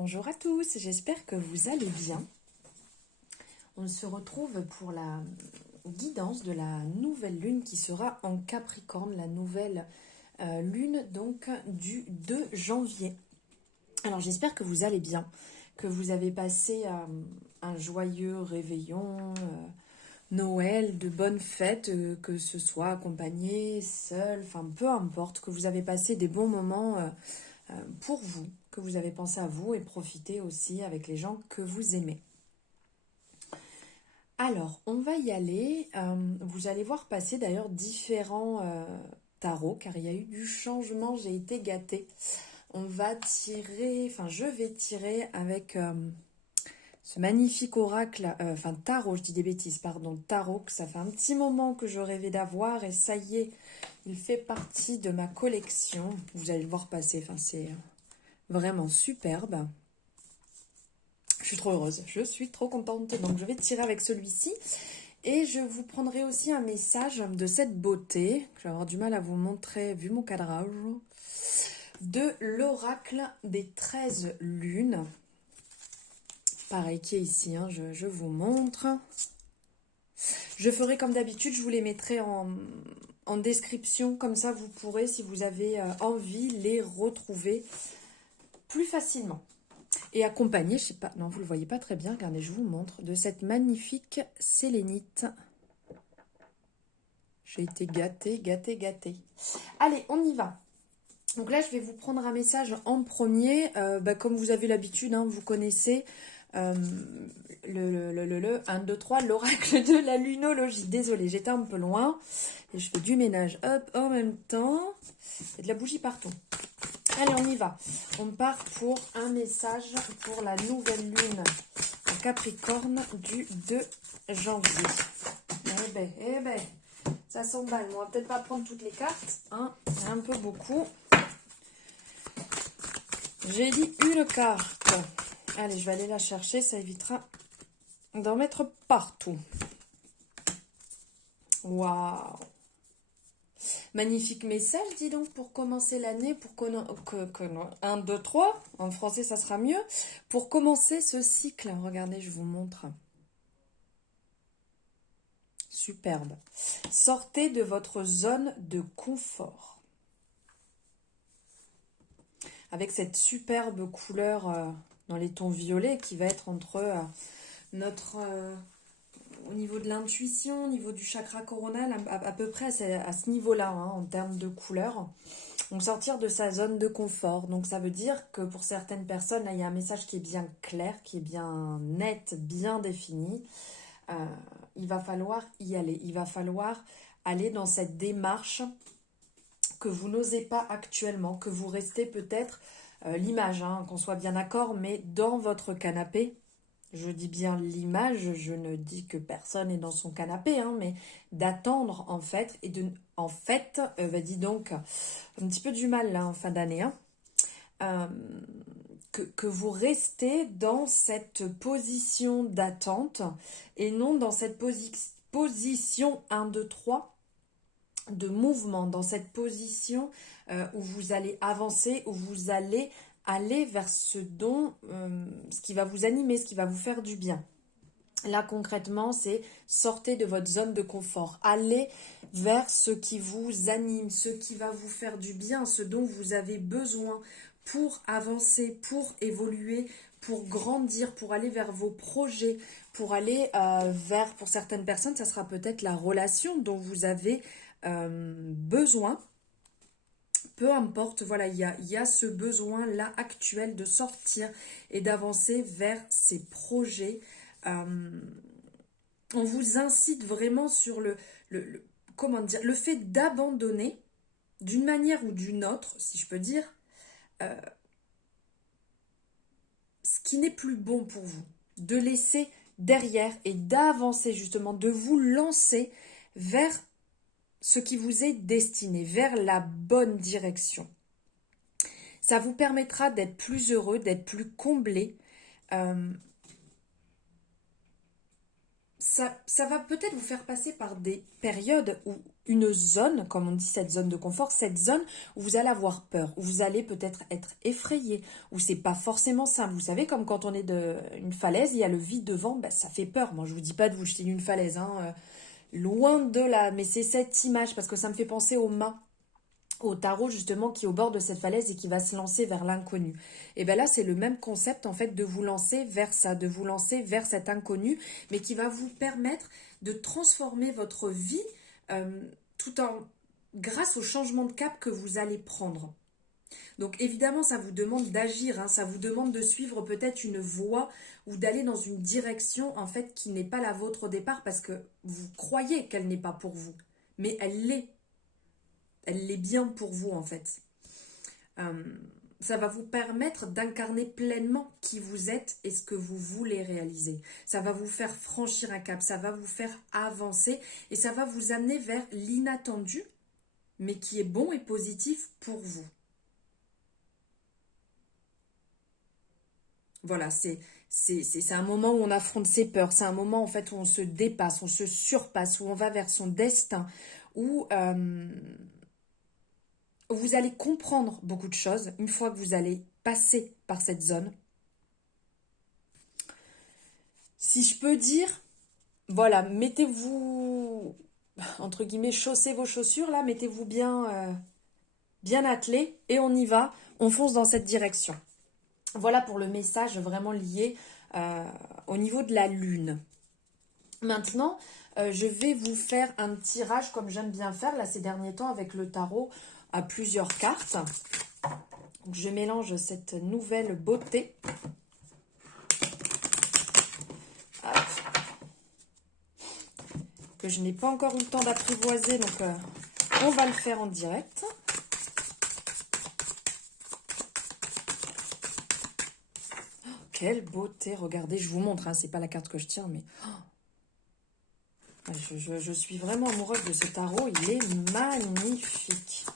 Bonjour à tous, j'espère que vous allez bien. On se retrouve pour la guidance de la nouvelle lune qui sera en Capricorne, la nouvelle lune donc du 2 janvier. Alors j'espère que vous allez bien, que vous avez passé un joyeux réveillon, Noël, de bonnes fêtes, que ce soit accompagné, seul, enfin peu importe, que vous avez passé des bons moments pour vous, que vous avez pensé à vous et profité aussi avec les gens que vous aimez. Alors, on va y aller. Vous allez voir passer d'ailleurs différents tarots, car il y a eu du changement, j'ai été gâtée. On va tirer, enfin je vais tirer avec ce magnifique oracle, tarot, je dis des bêtises, pardon, tarot, que ça fait un petit moment que je rêvais d'avoir et ça y est, il fait partie de ma collection. Vous allez le voir passer, enfin c'est vraiment superbe. Je suis trop heureuse, je suis trop contente. Donc je vais tirer avec celui-ci. Et je vous prendrai aussi un message de cette beauté, que je vais avoir du mal à vous montrer vu mon cadrage, de l'oracle des 13 lunes. Pareil qui est ici, hein, je vous montre. Je ferai comme d'habitude, je vous les mettrai en description, comme ça vous pourrez, si vous avez envie, les retrouver plus facilement. Et accompagné, je sais pas, non vous le voyez pas très bien, regardez, je vous montre, de cette magnifique sélénite. J'ai été gâtée, gâtée, gâtée. Allez, on y va. Donc là, je vais vous prendre un message en premier. Comme vous avez l'habitude, hein, vous connaissez le 1, 2, 3, l'oracle de la lunologie. Désolée, j'étais un peu loin. Et je fais du ménage, hop, en même temps. Il y a de la bougie partout. Allez, on y va. On part pour un message pour la nouvelle lune en Capricorne du 2 janvier. Eh ben, ça s'emballe. On va peut-être pas prendre toutes les cartes, hein. Il y a un peu beaucoup. J'ai dit une carte. Allez, je vais aller la chercher, ça évitera d'en mettre partout. Waouh! Magnifique message, dis donc, pour commencer l'année, pour que 1, 2, 3, en français ça sera mieux, pour commencer ce cycle. Regardez, je vous montre. Superbe. Sortez de votre zone de confort. Avec cette superbe couleur dans les tons violets qui va être entre notre... au niveau de l'intuition, au niveau du chakra coronal, à peu près à ce niveau-là, hein, en termes de couleur. Donc sortir de sa zone de confort. Donc ça veut dire que pour certaines personnes, là, il y a un message qui est bien clair, qui est bien net, bien défini. Il va falloir y aller. Il va falloir aller dans cette démarche que vous n'osez pas actuellement, que vous restez peut-être, l'image, hein, qu'on soit bien d'accord, mais dans votre canapé. Je dis bien l'image, je ne dis que personne est dans son canapé, hein, mais d'attendre en fait, et dis donc, un petit peu du mal là en fin d'année, hein, que vous restez dans cette position d'attente et non dans cette position 1, 2, 3 de mouvement, dans cette position où vous allez avancer, où vous allez aller vers ce qui va vous animer, ce qui va vous faire du bien. Là, concrètement, c'est sortez de votre zone de confort. Allez vers ce qui vous anime, ce qui va vous faire du bien, ce dont vous avez besoin pour avancer, pour évoluer, pour grandir, pour aller vers vos projets, pour aller pour certaines personnes, ça sera peut-être la relation dont vous avez besoin. Peu importe, voilà, il y a ce besoin-là actuel de sortir et d'avancer vers ces projets. On vous incite vraiment sur comment dire, le fait d'abandonner d'une manière ou d'une autre, si je peux dire, ce qui n'est plus bon pour vous, de laisser derrière et d'avancer justement, de vous lancer vers ce qui vous est destiné, vers la bonne direction. Ça vous permettra d'être plus heureux, d'être plus comblé. ça va peut-être vous faire passer par des périodes où une zone, comme on dit cette zone de confort, cette zone où vous allez avoir peur, où vous allez peut-être être effrayé, où c'est pas forcément simple. Vous savez, comme quand on est de une falaise, il y a le vide devant, ben, ça fait peur. Moi, je vous dis pas de vous jeter d'une falaise, hein, loin de là, mais c'est cette image, parce que ça me fait penser aux mains au tarot justement qui est au bord de cette falaise et qui va se lancer vers l'inconnu. Et bien là, c'est le même concept en fait de vous lancer vers ça, de vous lancer vers cet inconnu, mais qui va vous permettre de transformer votre vie euh, tout en grâce au changement de cap que vous allez prendre. Donc évidemment, ça vous demande d'agir, hein, ça vous demande de suivre peut-être une voie ou d'aller dans une direction en fait qui n'est pas la vôtre au départ parce que vous croyez qu'elle n'est pas pour vous, mais elle l'est. Elle l'est bien pour vous en fait. Euh, Ça va vous permettre d'incarner pleinement qui vous êtes et ce que vous voulez réaliser. Ça va vous faire franchir un cap, ça va vous faire avancer et ça va vous amener vers l'inattendu, mais qui est bon et positif pour vous. Voilà, c'est un moment où on affronte ses peurs, c'est un moment en fait où on se dépasse, on se surpasse, où on va vers son destin, où vous allez comprendre beaucoup de choses une fois que vous allez passer par cette zone. Si je peux dire, voilà, mettez-vous, entre guillemets, chaussez vos chaussures, là, mettez-vous bien attelés et on y va, on fonce dans cette direction. Voilà pour le message vraiment lié euh, au niveau de la lune. Maintenant, je vais vous faire un tirage comme j'aime bien faire là ces derniers temps avec le tarot à plusieurs cartes. Donc, je mélange cette nouvelle beauté. Hop. Que je n'ai pas encore eu le temps d'apprivoiser, donc on va le faire en direct. Oh, quelle beauté, regardez, je vous montre, hein, c'est pas la carte que je tiens, mais oh, je suis vraiment amoureuse de ce tarot, il est magnifique.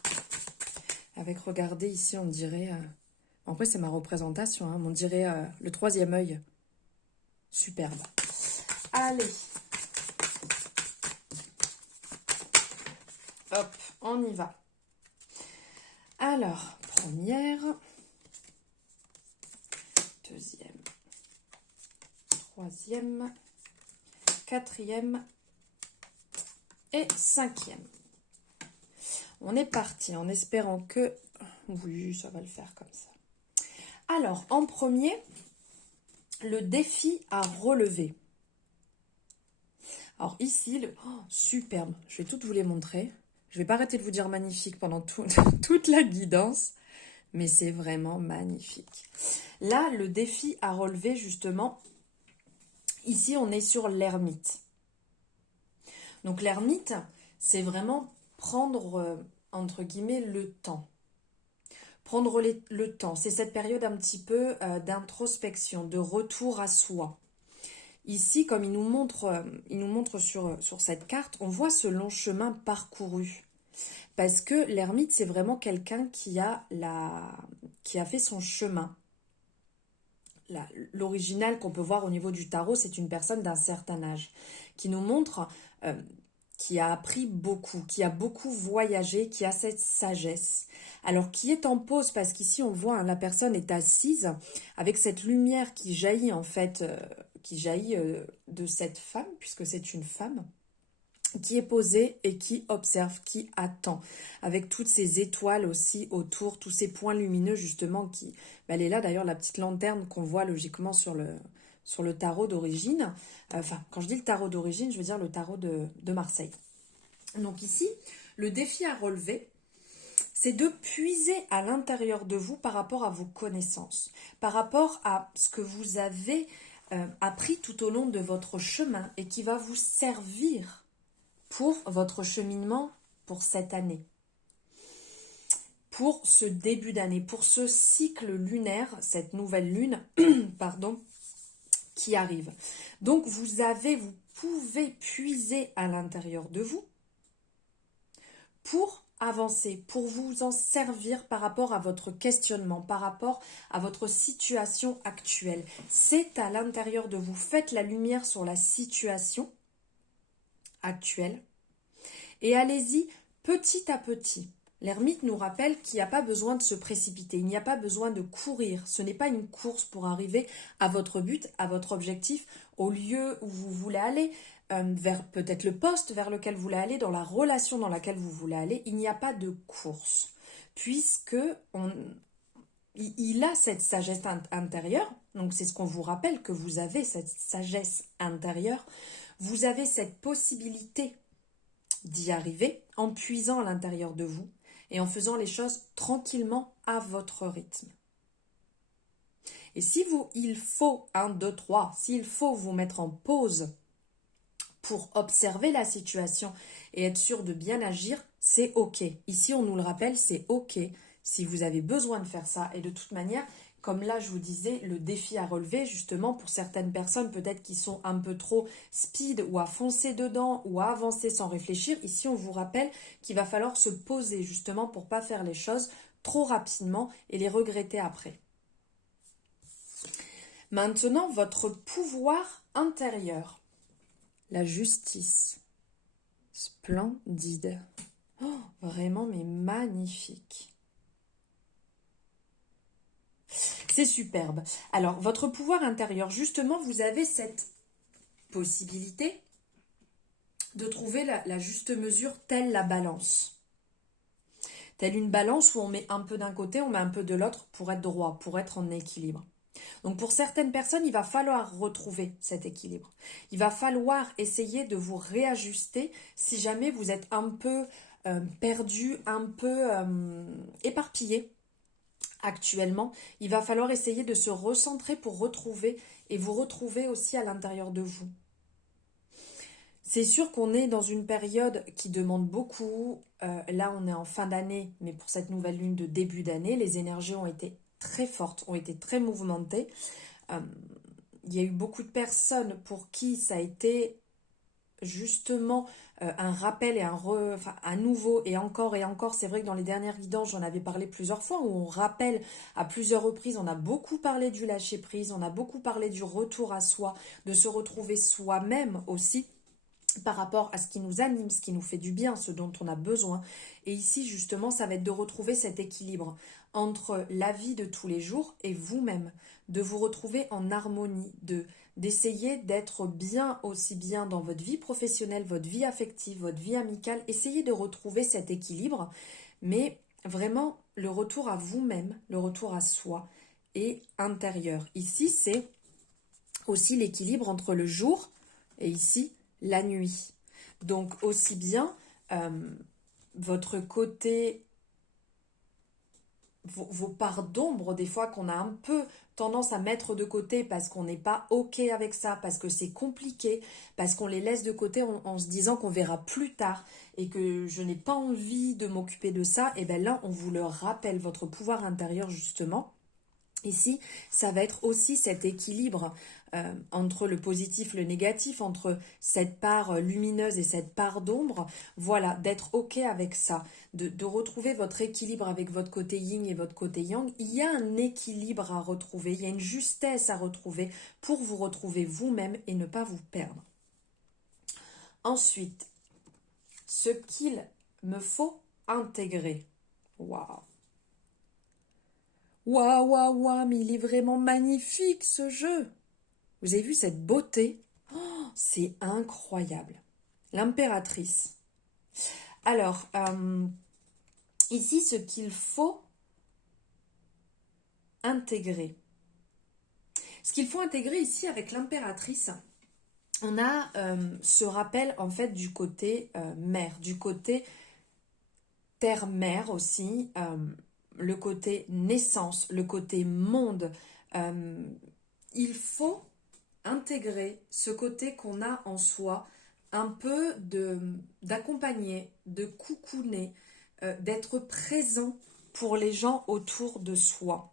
Avec, regardez, ici, on dirait... Après, c'est ma représentation, hein, on dirait le troisième œil. Superbe. Allez. Hop, on y va. Alors, première, deuxième, troisième, quatrième et cinquième. On est parti en espérant que... Oui, ça va le faire comme ça. Alors, en premier, le défi à relever. Alors ici, superbe, je vais toutes vous les montrer. Je ne vais pas arrêter de vous dire magnifique pendant toute la guidance, mais c'est vraiment magnifique. Là, le défi à relever, justement, ici, on est sur l'ermite. Donc l'ermite, c'est vraiment prendre, entre guillemets, le temps. Prendre le temps, c'est cette période un petit peu d'introspection, de retour à soi. Ici, comme il nous montre sur cette carte, on voit ce long chemin parcouru. Parce que l'ermite, c'est vraiment quelqu'un qui a fait son chemin. L'original qu'on peut voir au niveau du tarot, c'est une personne d'un certain âge, qui nous montre, qui a appris beaucoup, qui a beaucoup voyagé, qui a cette sagesse. Alors, qui est en pause, parce qu'ici, on voit, hein, la personne est assise, avec cette lumière qui jaillit, en fait, de cette femme, puisque c'est une femme, qui est posée et qui observe, qui attend, avec toutes ces étoiles aussi autour, tous ces points lumineux justement qui... elle est là d'ailleurs, la petite lanterne qu'on voit logiquement sur le tarot d'origine. Enfin, quand je dis le tarot d'origine, je veux dire le tarot de Marseille. Donc ici, le défi à relever, c'est de puiser à l'intérieur de vous par rapport à vos connaissances, par rapport à ce que vous avez appris tout au long de votre chemin et qui va vous servir pour votre cheminement pour cette année, pour ce début d'année, pour ce cycle lunaire, cette nouvelle lune, pardon, qui arrive. Donc vous pouvez puiser à l'intérieur de vous pour avancer, pour vous en servir par rapport à votre questionnement, par rapport à votre situation actuelle. C'est à l'intérieur de vous. Faites la lumière sur la situation actuelle et allez-y petit à petit. L'ermite nous rappelle qu'il n'y a pas besoin de se précipiter, il n'y a pas besoin de courir. Ce n'est pas une course pour arriver à votre but, à votre objectif, au lieu où vous voulez aller, vers peut-être le poste vers lequel vous voulez aller, dans la relation dans laquelle vous voulez aller. Il n'y a pas de course, puisque il a cette sagesse intérieure. Donc c'est ce qu'on vous rappelle, que vous avez cette sagesse intérieure. Vous avez cette possibilité d'y arriver en puisant à l'intérieur de vous et en faisant les choses tranquillement à votre rythme. Et si il faut 1, 2, 3, s'il faut vous mettre en pause pour observer la situation et être sûr de bien agir, c'est ok. Ici, on nous le rappelle, c'est ok si vous avez besoin de faire ça. Et de toute manière, comme là, je vous disais, le défi à relever, justement, pour certaines personnes, peut-être qui sont un peu trop speed ou à foncer dedans ou à avancer sans réfléchir, ici, on vous rappelle qu'il va falloir se poser, justement, pour ne pas faire les choses trop rapidement et les regretter après. Maintenant, votre pouvoir intérieur. La justice. Splendide. Oh, vraiment, mais magnifique. C'est superbe. Alors, votre pouvoir intérieur, justement, vous avez cette possibilité de trouver la juste mesure, telle la balance. Telle une balance où on met un peu d'un côté, on met un peu de l'autre pour être droit, pour être en équilibre. Donc pour certaines personnes, il va falloir retrouver cet équilibre. Il va falloir essayer de vous réajuster si jamais vous êtes un peu perdu, un peu éparpillé. Actuellement, il va falloir essayer de se recentrer pour retrouver et vous retrouver aussi à l'intérieur de vous. C'est sûr qu'on est dans une période qui demande beaucoup. Là, on est en fin d'année, mais pour cette nouvelle lune de début d'année, les énergies ont été très fortes, ont été très mouvementées. Il y a eu beaucoup de personnes pour qui ça a été justement un rappel et un nouveau et encore, c'est vrai que dans les dernières guidances, j'en avais parlé plusieurs fois, où on rappelle à plusieurs reprises, on a beaucoup parlé du lâcher prise, on a beaucoup parlé du retour à soi, de se retrouver soi-même aussi, par rapport à ce qui nous anime, ce qui nous fait du bien, ce dont on a besoin. Et ici, justement, ça va être de retrouver cet équilibre entre la vie de tous les jours et vous-même, de vous retrouver en harmonie, d'essayer d'être bien, aussi bien dans votre vie professionnelle, votre vie affective, votre vie amicale. Essayez de retrouver cet équilibre, mais vraiment le retour à vous-même, le retour à soi et intérieur. Ici, c'est aussi l'équilibre entre le jour et ici, la nuit. Donc aussi bien votre côté, vos parts d'ombre des fois qu'on a un peu tendance à mettre de côté parce qu'on n'est pas ok avec ça, parce que c'est compliqué, parce qu'on les laisse de côté en se disant qu'on verra plus tard et que je n'ai pas envie de m'occuper de ça. Et bien là, on vous le rappelle, votre pouvoir intérieur justement. Ici, ça va être aussi cet équilibre entre le positif, le négatif, entre cette part lumineuse et cette part d'ombre. Voilà, d'être ok avec ça, de retrouver votre équilibre avec votre côté yin et votre côté yang. Il y a un équilibre à retrouver, il y a une justesse à retrouver pour vous retrouver vous-même et ne pas vous perdre. Ensuite, ce qu'il me faut intégrer. Waouh! Waouh, waouh, waouh, mais il est vraiment magnifique ce jeu. Vous avez vu cette beauté? Oh, c'est incroyable. L'impératrice. Alors, ici, ce qu'il faut intégrer. Ce qu'il faut intégrer ici avec l'impératrice, on a ce rappel en fait du côté mère, du côté terre-mère aussi, le côté naissance, le côté monde. Il faut intégrer ce côté qu'on a en soi, un peu d'accompagner, de coucouner, d'être présent pour les gens autour de soi.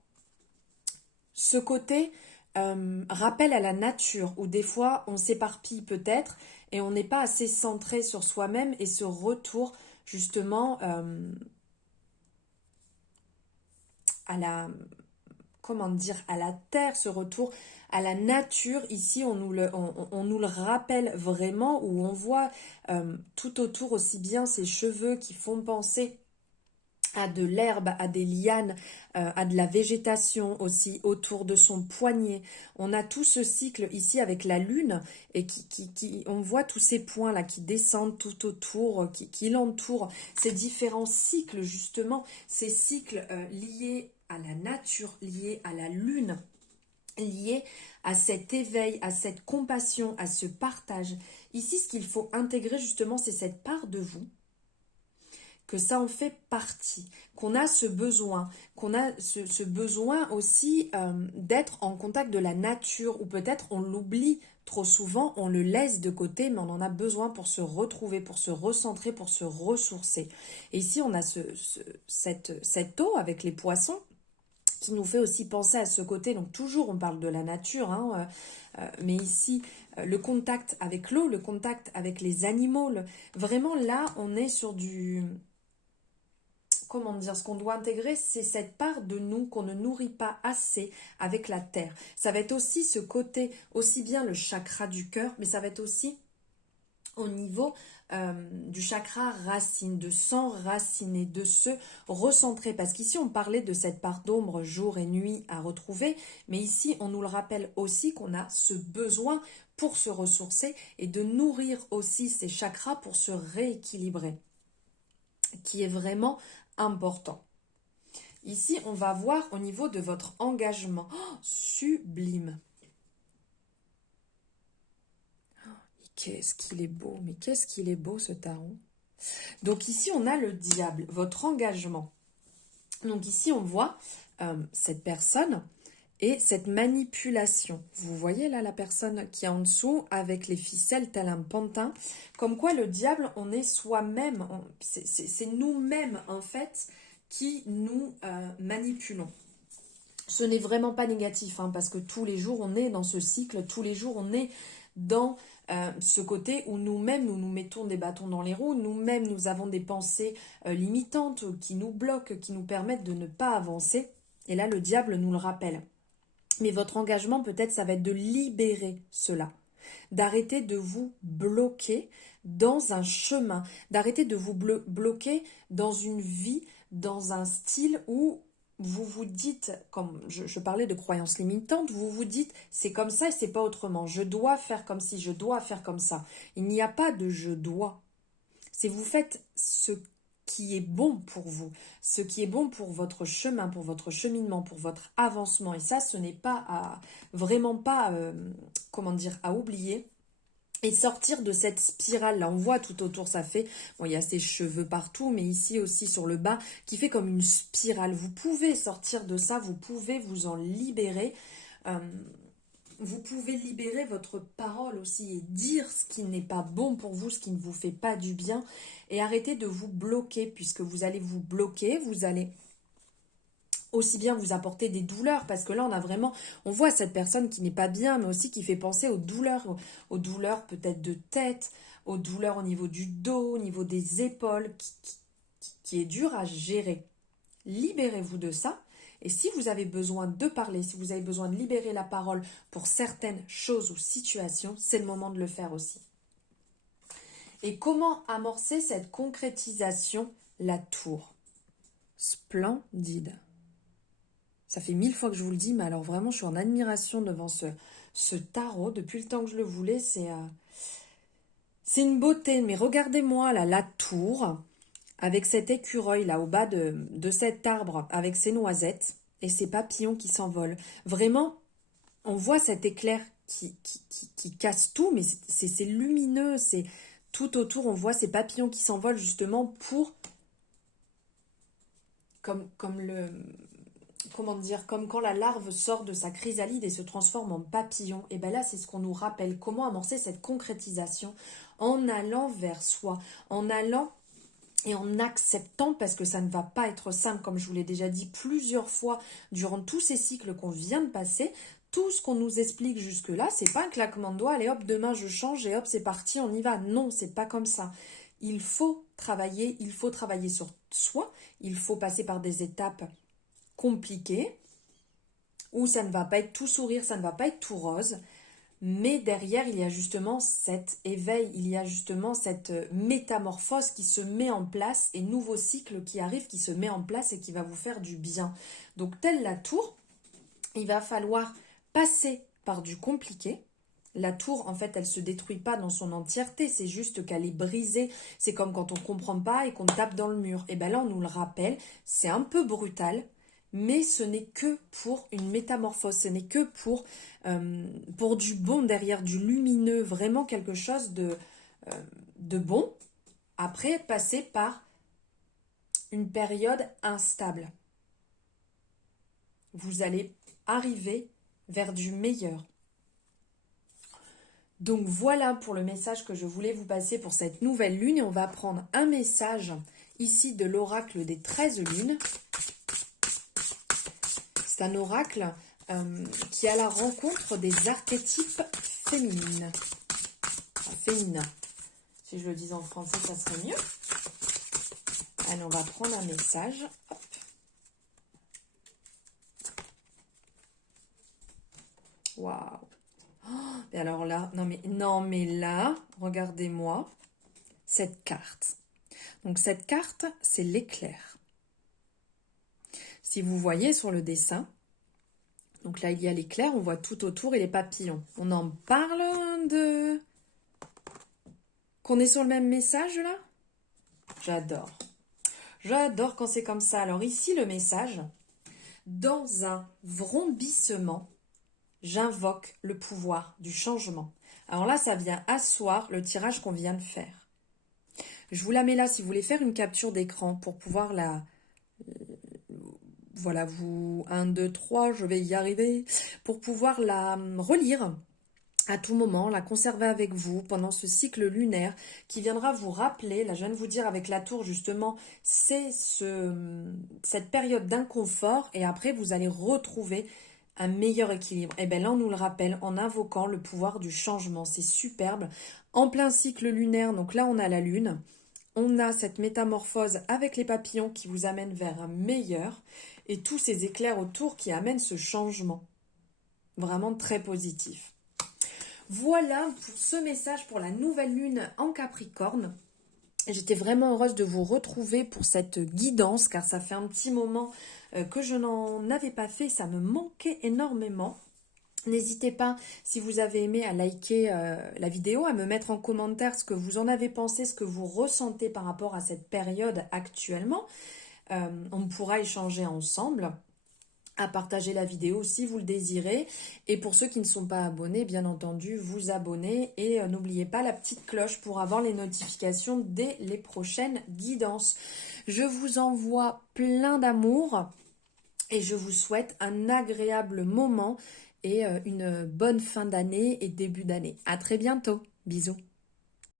Ce côté rappel à la nature, où des fois on s'éparpille peut-être et on n'est pas assez centré sur soi-même, et ce retour justement à la, comment dire, à la terre, ce retour à la nature. Ici, on nous le rappelle vraiment, où on voit tout autour aussi bien ces cheveux qui font penser à de l'herbe, à des lianes, à de la végétation aussi autour de son poignet. On a tout ce cycle ici avec la lune et on voit tous ces points là qui descendent tout autour, qui l'entourent, ces différents cycles justement, ces cycles liés à la nature, liés à la lune, liés à cet éveil, à cette compassion, à ce partage. Ici, ce qu'il faut intégrer justement, c'est cette part de vous, que ça en fait partie, qu'on a ce besoin, ce besoin aussi d'être en contact de la nature, ou peut-être on l'oublie trop souvent, on le laisse de côté, mais on en a besoin pour se retrouver, pour se recentrer, pour se ressourcer. Et ici, on a cette eau avec les poissons qui nous fait aussi penser à ce côté. Donc toujours, on parle de la nature, hein, mais ici, le contact avec l'eau, le contact avec les animaux, vraiment là, on est sur du... Comment dire, ce qu'on doit intégrer, c'est cette part de nous qu'on ne nourrit pas assez avec la terre. Ça va être aussi ce côté, aussi bien le chakra du cœur, mais ça va être aussi au niveau du chakra racine, de s'enraciner, de se recentrer. Parce qu'ici, on parlait de cette part d'ombre jour et nuit à retrouver, mais ici, on nous le rappelle aussi qu'on a ce besoin pour se ressourcer et de nourrir aussi ces chakras pour se rééquilibrer, qui est vraiment important. Ici, on va voir au niveau de votre engagement. Oh, sublime. Qu'est-ce qu'il est beau, mais qu'est-ce qu'il est beau ce tarot. Donc ici, on a le diable, votre engagement. Donc ici, on voit cette personne et cette manipulation. Vous voyez là la personne qui est en dessous avec les ficelles tel un pantin. Comme quoi le diable, on est soi-même, c'est nous-mêmes en fait qui nous manipulons. Ce n'est vraiment pas négatif, hein, parce que tous les jours on est dans ce cycle, tous les jours on est dans ce côté où nous-mêmes nous mettons des bâtons dans les roues, nous-mêmes nous avons des pensées limitantes qui nous bloquent, qui nous permettent de ne pas avancer. Et là le diable nous le rappelle. Mais votre engagement peut-être ça va être de libérer cela, d'arrêter de vous bloquer dans un chemin, d'arrêter de vous bloquer dans une vie, dans un style où vous vous dites, comme je parlais de croyances limitantes, vous vous dites c'est comme ça et c'est pas autrement, je dois faire comme si, je dois faire comme ça. Il n'y a pas de je dois, c'est vous faites ce qui est bon pour vous, ce qui est bon pour votre chemin, pour votre cheminement, pour votre avancement. Et ça, ce n'est pas vraiment pas, comment dire, à oublier. Et sortir de cette spirale, là on voit tout autour ça fait, bon il y a ses cheveux partout, mais ici aussi sur le bas, qui fait comme une spirale. Vous pouvez sortir de ça, vous pouvez vous en libérer. Vous pouvez libérer votre parole aussi et dire ce qui n'est pas bon pour vous, ce qui ne vous fait pas du bien, et arrêter de vous bloquer, puisque vous allez vous bloquer, vous allez aussi bien vous apporter des douleurs, parce que là on a vraiment, on voit cette personne qui n'est pas bien, mais aussi qui fait penser aux douleurs peut-être de tête, aux douleurs au niveau du dos, au niveau des épaules, qui est dur à gérer. Libérez-vous de ça. Et si vous avez besoin de parler, si vous avez besoin de libérer la parole pour certaines choses ou situations, c'est le moment de le faire aussi. Et comment amorcer cette concrétisation? La tour. Splendide. Ça fait 1000 fois que je vous le dis, mais alors vraiment, je suis en admiration devant ce tarot. Depuis le temps que je le voulais, c'est une beauté. Mais regardez-moi là, la tour, avec cet écureuil là au bas de cet arbre, avec ses noisettes et ses papillons qui s'envolent. Vraiment, on voit cet éclair qui casse tout, mais c'est lumineux, c'est tout autour, on voit ces papillons qui s'envolent justement pour... Comme le... Comment dire, comme quand la larve sort de sa chrysalide et se transforme en papillon, et bien là c'est ce qu'on nous rappelle, comment amorcer cette concrétisation en allant vers soi, en allant et en acceptant, parce que ça ne va pas être simple, comme je vous l'ai déjà dit plusieurs fois durant tous ces cycles qu'on vient de passer. Tout ce qu'on nous explique jusque là, c'est pas un claquement de doigts, allez hop, demain je change et hop c'est parti, on y va. Non, c'est pas comme ça. il faut travailler sur soi, il faut passer par des étapes compliquées, où ça ne va pas être tout sourire, ça ne va pas être tout rose, mais derrière, il y a justement cet éveil, il y a justement cette métamorphose qui se met en place et nouveau cycle qui arrive, qui se met en place et qui va vous faire du bien. Donc, telle la tour, il va falloir passer par du compliqué. La tour, en fait, elle se détruit pas dans son entièreté, c'est juste qu'elle est brisée. C'est comme quand on comprend pas et qu'on tape dans le mur. Et bien là, on nous le rappelle, c'est un peu brutal, mais ce n'est que pour une métamorphose, ce n'est que pour du bon derrière, du lumineux, vraiment quelque chose de bon, après passer par une période instable. Vous allez arriver vers du meilleur. Donc voilà pour le message que je voulais vous passer pour cette nouvelle lune. Et on va prendre un message ici de l'oracle des 13 lunes. C'est un oracle qui est à la rencontre des archétypes féminines. Enfin, féminins. Si je le dis en français, ça serait mieux. Allez, on va prendre un message. Hop. Waouh. Et alors là, non mais là, regardez-moi cette carte. Donc cette carte, c'est l'éclair. Si vous voyez sur le dessin, donc là il y a l'éclair, on voit tout autour et les papillons. On en parle de... Qu'on est sur le même message là? J'adore. J'adore quand c'est comme ça. Alors ici le message, dans un vrombissement, j'invoque le pouvoir du changement. Alors là, ça vient asseoir le tirage qu'on vient de faire. Je vous la mets là si vous voulez faire une capture d'écran pour pouvoir la... Voilà, vous... 1, 2, 3, je vais y arriver. Pour pouvoir la relire à tout moment, la conserver avec vous pendant ce cycle lunaire qui viendra vous rappeler, là je viens de vous dire avec la tour justement, c'est cette période d'inconfort et après vous allez retrouver un meilleur équilibre. Et bien là, on nous le rappelle en invoquant le pouvoir du changement. C'est superbe. En plein cycle lunaire, donc là, on a la lune. On a cette métamorphose avec les papillons qui vous amène vers un meilleur. Et tous ces éclairs autour qui amènent ce changement. Vraiment très positif. Voilà pour ce message pour la nouvelle lune en Capricorne. J'étais vraiment heureuse de vous retrouver pour cette guidance car ça fait un petit moment que je n'en avais pas fait, ça me manquait énormément. N'hésitez pas, si vous avez aimé, à liker la vidéo, à me mettre en commentaire ce que vous en avez pensé, ce que vous ressentez par rapport à cette période actuellement. On pourra échanger ensemble, à partager la vidéo si vous le désirez. Et pour ceux qui ne sont pas abonnés, bien entendu, vous abonnez. Et n'oubliez pas la petite cloche pour avoir les notifications dès les prochaines guidances. Je vous envoie plein d'amour et je vous souhaite un agréable moment et une bonne fin d'année et début d'année. À très bientôt. Bisous.